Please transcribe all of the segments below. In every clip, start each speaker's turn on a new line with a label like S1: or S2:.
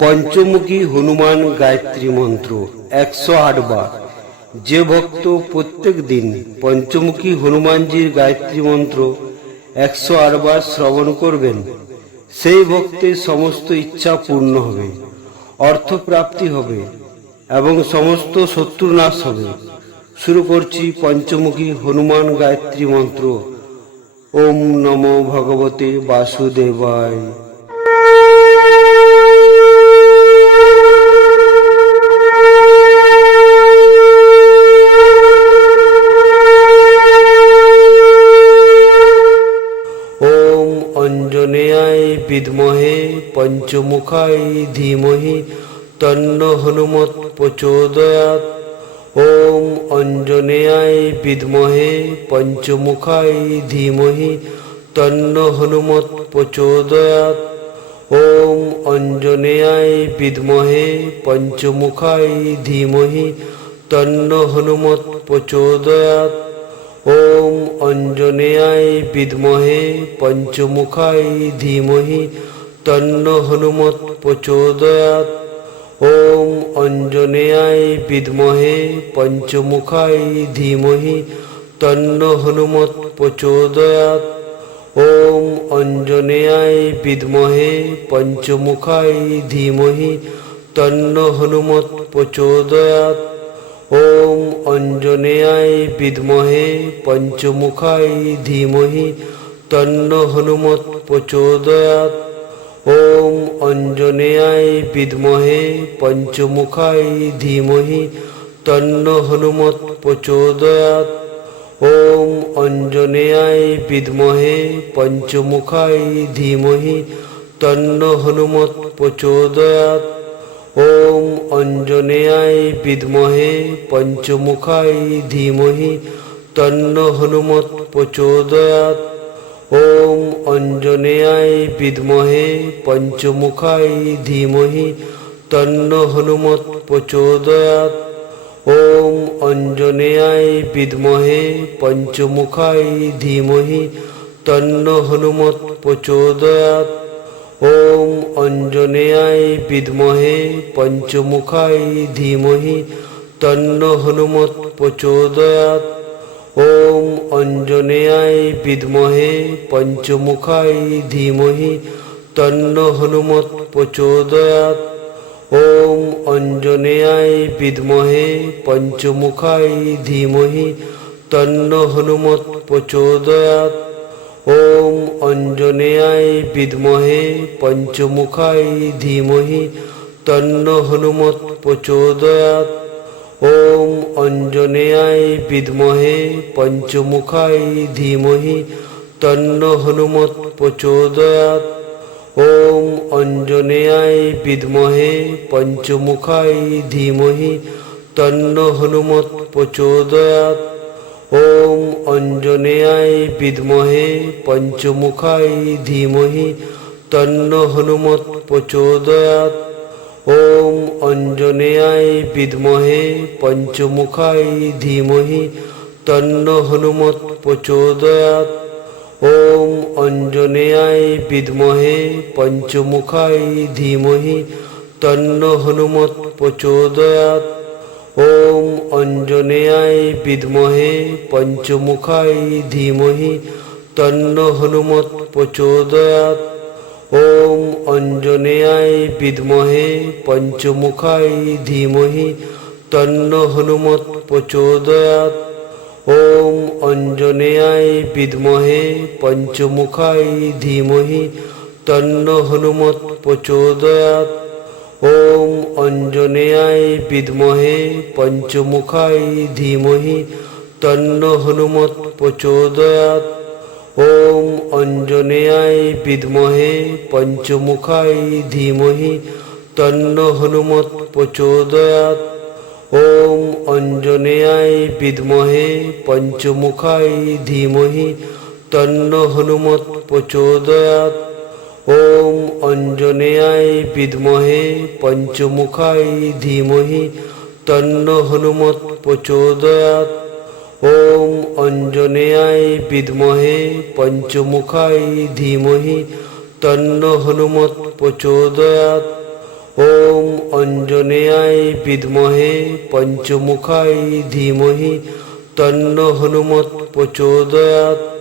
S1: পঞ্চমুখী হনুমান গায়ত্রী মন্ত্র একশো আট বার। যে ভক্ত প্রত্যেক দিন পঞ্চমুখী হনুমানজির গায়ত্রী মন্ত্র একশো আট বার শ্রবণ করবেন, সেই ভক্তের সমস্ত ইচ্ছা পূর্ণ হবে, অর্থপ্রাপ্তি হবে এবং সমস্ত শত্রু নাশ হবে। শুরু করছি পঞ্চমুখী হনুমান গায়ত্রী মন্ত্র। ওম নমো ভগবতে বাসুদেবায় ওম অঞ্জনেয়ায় বিদ্মহে পঞ্চমুখায় ধীমহি, তন্ন হনুমৎ প্রচোদয়াৎ। ওম অঞ্জনেয়ায় বিদ্মহে পঞ্চমুখায় ধীমহি, তন্ন হনুমৎ প্রচোদয়াৎ। ওম অঞ্জনেয়ায় বিদ্মহে পঞ্চমুখায় ধীমহি, তন্ন হনুমৎ প্রচোদয়াৎ। ওম অঞ্জনেয়ায় বিদ্মহে পঞ্চমুখায় ধীমহি তন্ন হনুমৎ প্রচোদয়াৎ। ওম অঞ্জনেয়ায় বিদ্মহে পঞ্চমুখায় ধীমহি তন্ন হনুমৎ প্রচোদয়াৎ। ওম অঞ্জনেয়ায় বিদ্মহে পঞ্চমুখায় ধীমহি তন্ন হনুমৎ প্রচোদয়াৎ। ওম অঞ্জনেয়ায় বিদ্মহে পঞ্চমুখায় ধীমহি তন্ন হনুমত প্রচোদয়াৎ। ওম অঞ্জনেয়ায় বিদ্মহে পঞ্চমুখায় ধীমহি তন্ন হনুমত প্রচোদয়াৎ। ওম অঞ্জনেয়ায় বিদ্মহে পঞ্চমুখায় ধীমহি তন্ন হনুমত প্রচোদয়াৎ। ওম অঞ্জনেয়ায় বিদ্মহে পঞ্চমুখায় ধীমহি তন্ন হনুমৎ প্রচোদয়াৎ। ওম অঞ্জনেয়ায় বিদ্মহে পঞ্চমুখায় ধীমহি তন্ন হনুমৎ প্রচোদয়াৎ। ওম অঞ্জনেয়ায় বিদ্মহে পঞ্চমুখায় ধীমহি তন্ন হনুমৎ প্রচোদয়াৎ। ওম অঞ্জনেয়ায় বিদ্মহে পঞ্চমুখায় ধীমহি তন্ন হনুমৎ প্রচোদয়াৎ। ওম অঞ্জনেয়ায় বিদ্মহে পঞ্চমুখায় ধীমহি তন্ন হনুমৎ প্রচোদয়াৎ। ওম অঞ্জনেয়ায় বিদ্মহে পঞ্চমুখায় ধীমহি তন্ন হনুমৎ প্রচোদয়াৎ। ওম অঞ্জনেয়ায় বিদ্মহে পঞ্চমুখায় ধীমহি তন্ন হনুমৎ প্রচোদয়াৎ। ওম অঞ্জনেয়ায় বিদ্মহে পঞ্চমুখায় ধীমহি তন্ন হনুমৎ প্রচোদয়াৎ। ওম অঞ্জনেয়ায় বিদ্মহে পঞ্চমুখায় ধীমহি তন্ন হনুমৎ প্রচোদয়াৎ। ওম অঞ্জনেয়ায় বিদ্মহে, পঞ্চমুখায় ধীমহি, তন্ন হনুমৎ প্রচোদয়াৎ। ওম অঞ্জনেয়ায় বিদ্মহে, পঞ্চমুখায় ধীমহি, তন্ন হনুমৎ প্রচোদয়াৎ। ওম অঞ্জনেয়ায় বিদ্মহে, পঞ্চমুখায় ধীমহি, তন্ন হনুমৎ প্রচোদয়াৎ। ওম অঞ্জনেয়ায় বিদ্মহে পঞ্চমুখায় ধীমহি তন্ন হনুমৎ প্রচোদয়াৎ। ওম অঞ্জনেয়ায় বিদ্মহে পঞ্চমুখায় ধীমহি তন্ন হনুমৎ প্রচোদয়াৎ। ওম অঞ্জনেয়ায় বিদ্মহে পঞ্চমুখায় ধীমহি তন্ন হনুমৎ প্রচোদয়াৎ। ওম অঞ্জনেয়ায় বিদ্মহে পঞ্চমুখায় ধীমহি তন্ন হনুমত প্রচোদয়াৎ। ওম অঞ্জনেয়ায় বিদ্মহে পঞ্চমুখায় ধীমহি তন্ন হনুমত প্রচোদয়াৎ। ওম অঞ্জনেয়ায় বিদ্মহে পঞ্চমুখায় ধীমহি তন্ন হনুমত প্রচোদয়াৎ। ওম অঞ্জনেয়ায় বিদ্মহে পঞ্চমুখায় ধীমহি তন্ন হনুমত প্রচোদয়াৎ। ওম অঞ্জনেয়ায় বিদ্মহে পঞ্চমুখায় ধীমহি তন্ন হনুমত প্রচোদয়াৎ। ওম অঞ্জনেয়ায় বিদ্মহে পঞ্চমুখায় ধীমহি তন্ন হনুমত প্রচোদয়াৎ।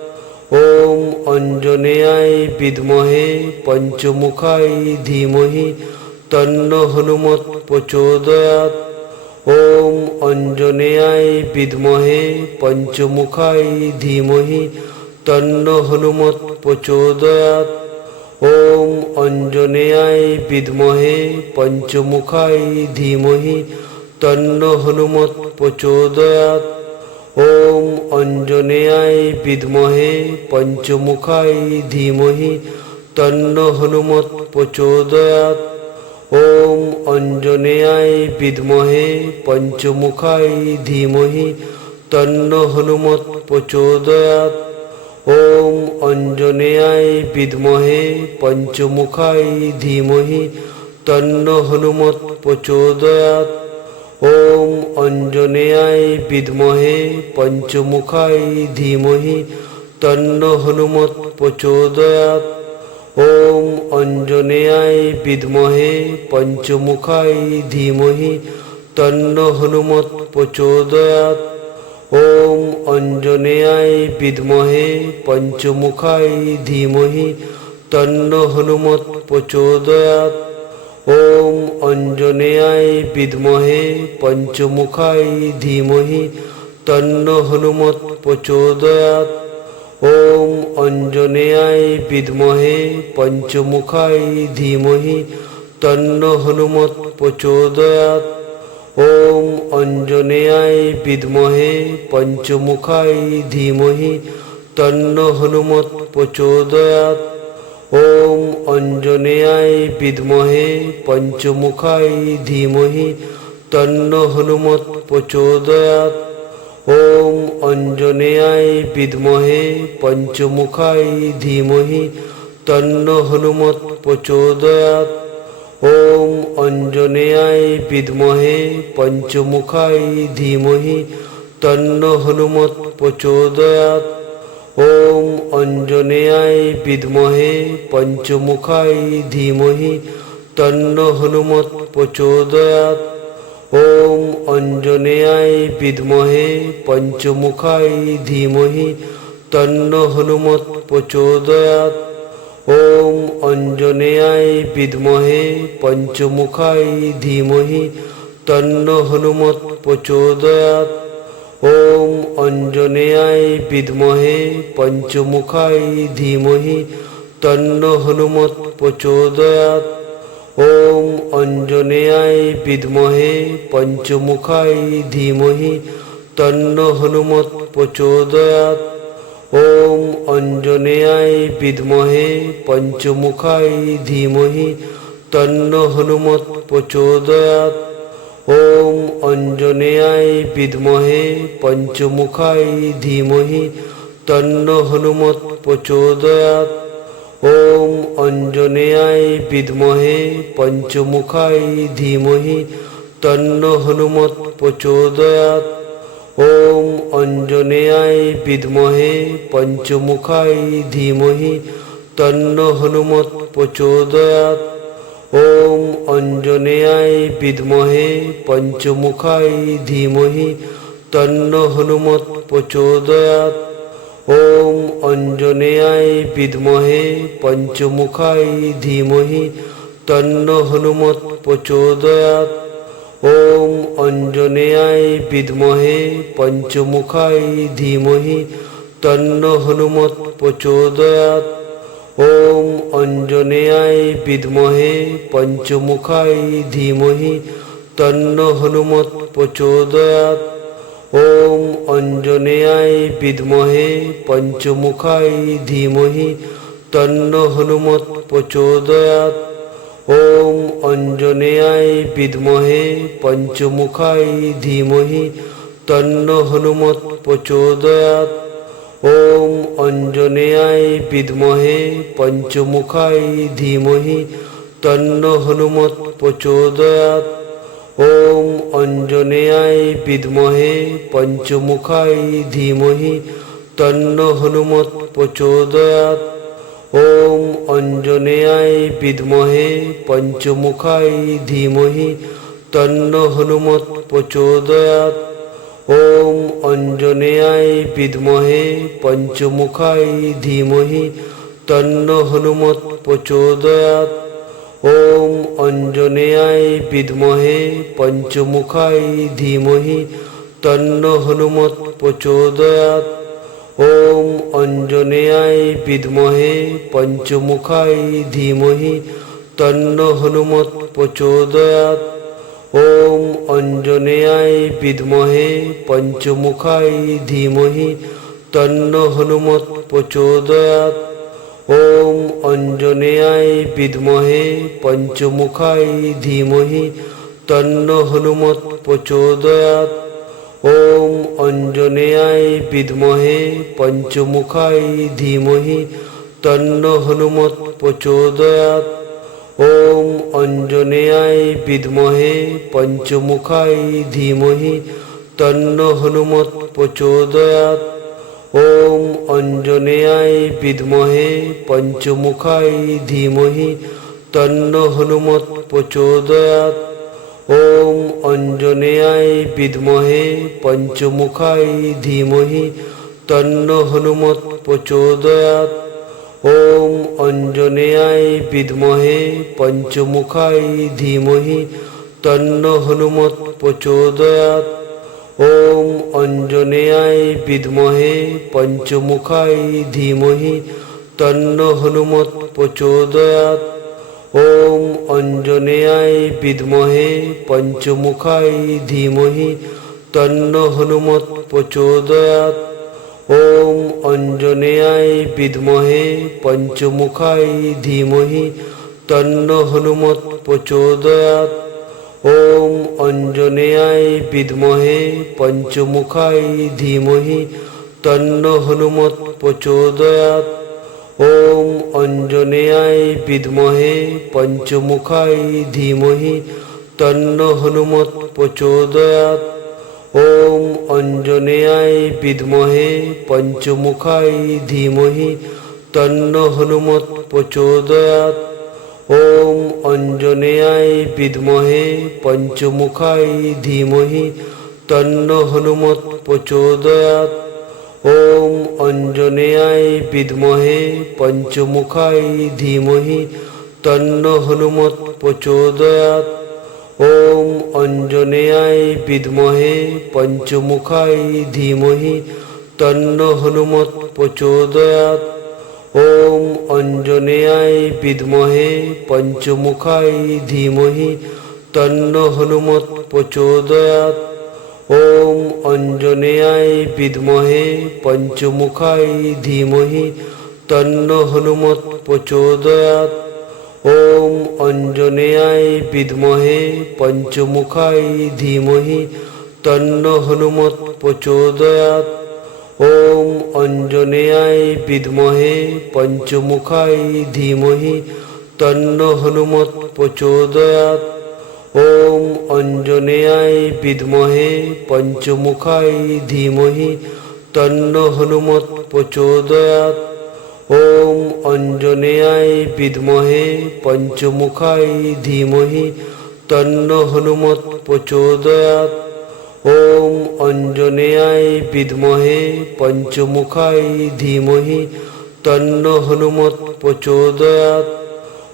S1: ওম অঞ্জনেয়ায় বিদ্মহে পঞ্চমুখায় ধীমহি তন্ন হনুমৎ প্রচোদয়াৎ। ওম অঞ্জনেয়ায় বিদ্মহে পঞ্চমুখায় ধীমহি তন্ন হনুমৎ প্রচোদয়াৎ। ওম অঞ্জনেয়ায় বিদ্মহে পঞ্চমুখায় ধীমহি তন্ন হনুমৎ প্রচোদয়াৎ। ওম অঞ্জনেয়ায় বিদ্মহে পঞ্চমুখায় ধীমহি তন্ন হনুমৎ প্রচোদয়াৎ। ওম অঞ্জনেয়ায় বিদ্মহে পঞ্চমুখায় ধীমহি তন্ন হনুমৎ প্রচোদয়াৎ। ওম অঞ্জনেয়ায় বিদ্মহে পঞ্চমুখায় ধীমহি তন্ন হনুমৎ প্রচোদয়াৎ। ওম অঞ্জনেয়ায় বিদ্মহে পঞ্চমুখায় ধীমহি তন্ন হনুমৎ প্রচোদয়াৎ। ওম অঞ্জনেয়ায় বিদ্মহে পঞ্চমুখায় ধীমহি তন্ন হনুমৎ প্রচোদয়াৎ। ওম অঞ্জনেয়ায় বিদ্মহে পঞ্চমুখায় ধীমহি তন্ন হনুমৎ প্রচোদয়াৎ। ওম অঞ্জনেয়ায় বিদ্মহে পঞ্চমুখায় ধীমহি তন্ন হনুমৎ প্রচোদয়াৎ। ওম অঞ্জনেয়ায় বিদ্মহে পঞ্চমুখায় ধীমহি তন্ন হনুমৎ প্রচোদয়াৎ। ওম অঞ্জনেয়ায় বিদ্মহে পঞ্চমুখায় ধীমহি তন্ন হনুমৎ প্রচোদয়াৎ। ওম অঞ্জনেয়ায় বিদ্মহে পঞ্চমুখায় ধীমহি তন্ন হনুমৎ প্রচোদয়াৎ। ওম অঞ্জনেয়ায় বিদ্মহে পঞ্চমুখায় ধীমহি তন্ন হনুমৎ প্রচোদয়াৎ। ওম অঞ্জনেয়ায় বিদ্মহে পঞ্চমুখায় ধীমহি তন্ন হনুমৎ প্রচোদয়াৎ। ওম অঞ্জনেয়ায় বিদ্মহে পঞ্চমুখায় ধীমহি তন্ন হনুমৎ প্রচোদয়াৎ। ওম অঞ্জনেয়ায় বিদ্মহে পঞ্চমুখায় ধীমহি তন্ন হনুমৎ প্রচোদয়াৎ। ওম অঞ্জনেয়ায় বিদ্মহে পঞ্চমুখায় ধীমহি তন্ন হনুমৎ প্রচোদয়াৎ। ওম অঞ্জনেয়ায় বিদ্মহে পঞ্চমুখায় ধীমহি তন্ন হনুমৎ প্রচোদয়াৎ। ওম অঞ্জনেয়ায় বিদ্মহে পঞ্চমুখায় ধীমহি তন্ন হনুমৎ প্রচোদয়াৎ। ওম অঞ্জনেয়ায় বিদ্মহে পঞ্চমুখায় ধীমহি তন্ন হনুমৎ প্রচোদয়াৎ। ওম অঞ্জনেয়ায় বিদ্মহে পঞ্চমুখায় ধীমহি তন্ন হনুমত প্রচোদয়াৎ। ওম অঞ্জনেয়ায় বিদ্মহে পঞ্চমুখায় ধীমহি তন্ন হনুমত প্রচোদয়াৎ। ওম অঞ্জনেয়ায় বিদ্মহে পঞ্চমুখায় ধীমহি তন্ন হনুমত প্রচোদয়াৎ। ওম অঞ্জনেয়ায় বিদ্মহে পঞ্চমুখায় ধীমহি তন্ন হনুমৎ প্রচোদয়াৎ। ওম অঞ্জনেয়ায় বিদ্মহে পঞ্চমুখায় ধীমহি তন্ন হনুমৎ প্রচোদয়াৎ। ওম অঞ্জনেয়ায় বিদ্মহে পঞ্চমুখায় ধীমহি তন্ন হনুমৎ প্রচোদয়াৎ। ওম অঞ্জনেয়ায় বিদ্মহে পঞ্চমুখায় ধীমহি তন্ন হনুমৎ প্রচোদয়াৎ। ওম অঞ্জনেয়ায় বিদ্মহে পঞ্চমুখায় ধীমহি তন্ন হনুমৎ প্রচোদয়াৎ। ওম অঞ্জনেয়ায় বিদ্মহে পঞ্চমুখায় ধীমহি তন্ন হনুমৎ প্রচোদয়াৎ। ওম অঞ্জনেয়ায় বিদ্মহে পঞ্চমুখায় ধীমহি তন্ন হনুমত প্রচোদয়াৎ। ওম অঞ্জনেয়ায় বিদ্মহে পঞ্চমুখায় ধীমহি তন্ন হনুমত প্রচোদয়াৎ। ওম অঞ্জনেয়ায় বিদ্মহে পঞ্চমুখায় ধীমহি তন্ন হনুমত প্রচোদয়াৎ। ওম অঞ্জনেয়ায় বিদ্মহে পঞ্চমুখায় ধীমহি তন্ন হনুমত প্রচোদয়াৎ। ওম অঞ্জনেয়ায় বিদ্মহে পঞ্চমুখায় ধীমহি তন্ন হনুমত প্রচোদয়াৎ। ওম অঞ্জনেয়ায় বিদ্মহে পঞ্চমুখায় ধীমহি তন্ন হনুমত প্রচোদয়াৎ। ওম অঞ্জনেয়ায় বিদ্মহে পঞ্চমুখায় ধীমহি তন্ন হনুমৎ প্রচোদয়াৎ। ওম অঞ্জনেয়ায় বিদ্মহে পঞ্চমুখায় ধীমহি তন্ন হনুমৎ প্রচোদয়াৎ। ওম অঞ্জনেয়ায় বিদ্মহে পঞ্চমুখায় ধীমহি তন্ন হনুমৎ প্রচোদয়াৎ। ওম অঞ্জনেয়ায় বিদ্মহে পঞ্চমুখায় ধীমহি তন্ন হনুমৎ প্রচোদয়াৎ। ওম অঞ্জনেয়ায় বিদ্মহে পঞ্চমুখায় ধীমহি তন্ন হনুমত প্রচোদয়াৎ। ওম অঞ্জনেয়ায় বিদ্মহে পঞ্চমুখায় ধীমহি তন্ন হনুমত প্রচোদয়াৎ। ওম অঞ্জনেয়ায় বিদ্মহে পঞ্চমুখায় ধীমহি তন্ন হনুমৎ প্রচোদয়াৎ। ওম অঞ্জনেয়ায় বিদ্মহে পঞ্চমুখায় ধীমহি তন্ন হনুমৎ প্রচোদয়াৎ। ওম অঞ্জনেয়ায় বিদ্মহে পঞ্চমুখায় ধীমহি তন্ন হনুমৎ প্রচোদয়াৎ। ওম অঞ্জনেয়ায় বিদ্মহে পঞ্চমুখায় ধীমহি তন্ন হনুমৎ প্রচোদয়াৎ। ওম অঞ্জনেয়ায় বিদ্মহে পঞ্চমুখায় ধীমহি তন্ন হনুমৎ প্রচোদয়াৎ। ওম অঞ্জনেয়ায় বিদ্মহে পঞ্চমুখায় ধীমহি তন্ন হনুমৎ প্রচোদয়াৎ। ওম অঞ্জনেয়ায় বিদ্মহে পঞ্চমুখায় ধীমহি তন্ন হনুমত প্রচোদয়াৎ। ওম অঞ্জনেয়ায় বিদ্মহে পঞ্চমুখায় ধীমহি তন্ন হনুমত প্রচোদয়াৎ। ওম অঞ্জনেয়ায় বিদ্মহে পঞ্চমুখায় ধীমহি তন্ন হনুমত প্রচোদয়াৎ। ওম অঞ্জনেয়ায় বিদ্মহে পঞ্চমুখায় ধীমহি তন্ন হনুমৎ প্রচোদয়াৎ। ওম অঞ্জনেয়ায় বিদ্মহে পঞ্চমুখায় ধীমহি তন্ন হনুমৎ প্রচোদয়াৎ। ওম অঞ্জনেয়ায় বিদ্মহে পঞ্চমুখায় ধীমহি তন্ন হনুমৎ প্রচোদয়াৎ। ওম অঞ্জনেয়ায় বিদ্মহে পঞ্চমুখায় ধীমহি তন্ন হনুমৎ প্রচোদয়াৎ। ওম অঞ্জনেয়ায় বিদ্মহে পঞ্চমুখায় ধীমহি তন্ন হনুমৎ প্রচোদয়াৎ। ওম অঞ্জনেয়ায় বিদ্মহে পঞ্চমুখায় ধীমহি তন্ন হনুমৎ প্রচোদয়াৎ। ওম অঞ্জনেয়ায় বিদ্মহে পঞ্চমুখায় ধীমহি তন্ন হনুমৎ প্রচোদয়াৎ। ওম অঞ্জনেয়ায় বিদ্মহে পঞ্চমুখায় ধীমহি তন্ন হনুমৎ প্রচোদয়াৎ।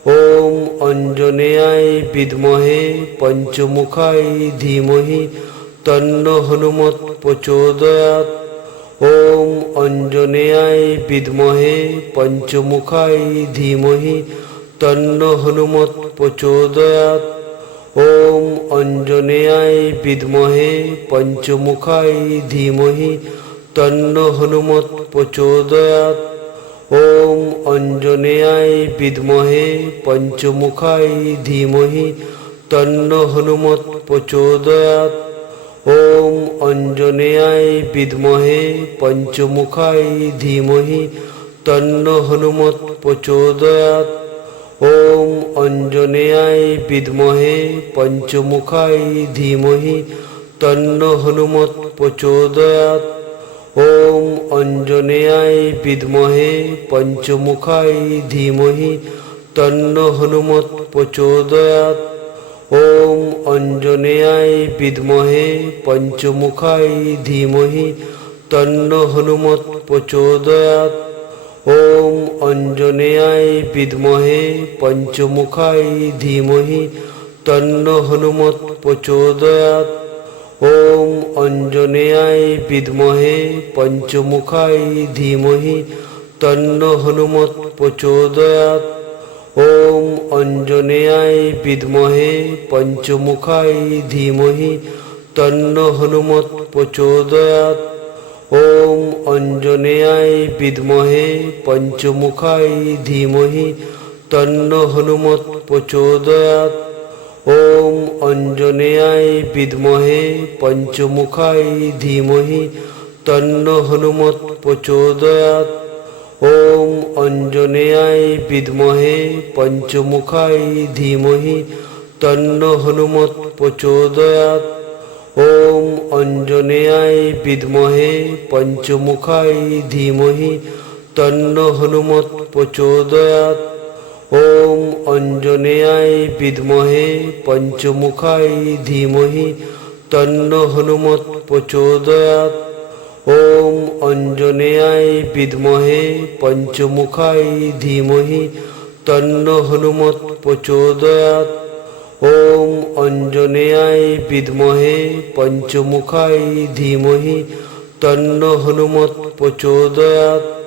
S1: ওম অঞ্জনেয়ায় বিদ্মহে পঞ্চমুখায় ধীমহি তন্ন হনুমত প্রচোদয়াৎ। ওম অঞ্জনেয়ায় বিদ্মহে পঞ্চমুখায় ধীমহি তন্ন হনুমৎ প্রচোদয়াৎ। ওম অঞ্জনেয়ায় বিদ্মহে পঞ্চমুখায় ধীমহি তন্ন হনুমৎ প্রচোদয়াৎ। ওম অঞ্জনেয়ায় বিদ্মহে পঞ্চমুখায় ধীমহি তন্ন হনুমৎ প্রচোদয়াৎ। ওম অঞ্জনেয়ায় বিদ্মহে পঞ্চমুখায় ধীমহি তন্ন হনুমত প্রচোদয়াৎ। ওম অঞ্জনেয়ায় বিদ্মহে পঞ্চমুখায় ধীমহি তন্ন হনুমত প্রচোদয়াৎ। ওম অঞ্জনেয়ায় বিদ্মহে পঞ্চমুখায় ধীমহি তন্ন হনুমত প্রচোদয়াৎ। ওম অঞ্জনেয়ায় বিদ্মহে পঞ্চমুখায় ধীমহি তন্ন হনুমৎ প্রচোদয়াৎ। ওম অঞ্জনেয়ায় বিদ্মহে পঞ্চমুখায় ধীমহি তন্ন হনুমৎ প্রচোদয়াৎ। ওম অঞ্জনেয়ায় বিদ্মহে পঞ্চমুখায় ধীমহি তন্ন হনুমৎ প্রচোদয়াৎ। ওম অঞ্জনেয়ায় বিদ্মহে পঞ্চমুখায় ধীমহি তন্ন হনুমৎ প্রচোদয়াৎ। ওম অঞ্জনেয়ায় বিদ্মহে পঞ্চমুখায় ধীমহি তন্ন হনুমৎ প্রচোদয়াৎ। ওম অঞ্জনেয়ায় বিদ্মহে পঞ্চমুখায় ধীমহি তন্ন হনুমৎ প্রচোদয়াৎ। ওম অঞ্জনেয়ায় বিদ্মহে পঞ্চমুখায় ধীমহি তন্ন হনুমৎ প্রচোদয়াৎ। ওম অঞ্জনেয়ায় বিদ্মহে পঞ্চমুখায় ধীমহি তন্ন হনুমৎ প্রচোদয়াৎ। ওম অঞ্জনেয়ায় বিদ্মহে পঞ্চমুখায় ধীমহি তন্ন হনুমৎ প্রচোদয়াৎ। ওম অঞ্জনেয়ায় বিদ্মহে পঞ্চমুখায় ধীমহি তন্ন হনুমত প্রচোদয়াৎ। ওম অঞ্জনেয়ায় বিদ্মহে পঞ্চমুখায় ধীমহি তন্ন হনুমত প্রচোদয়াৎ।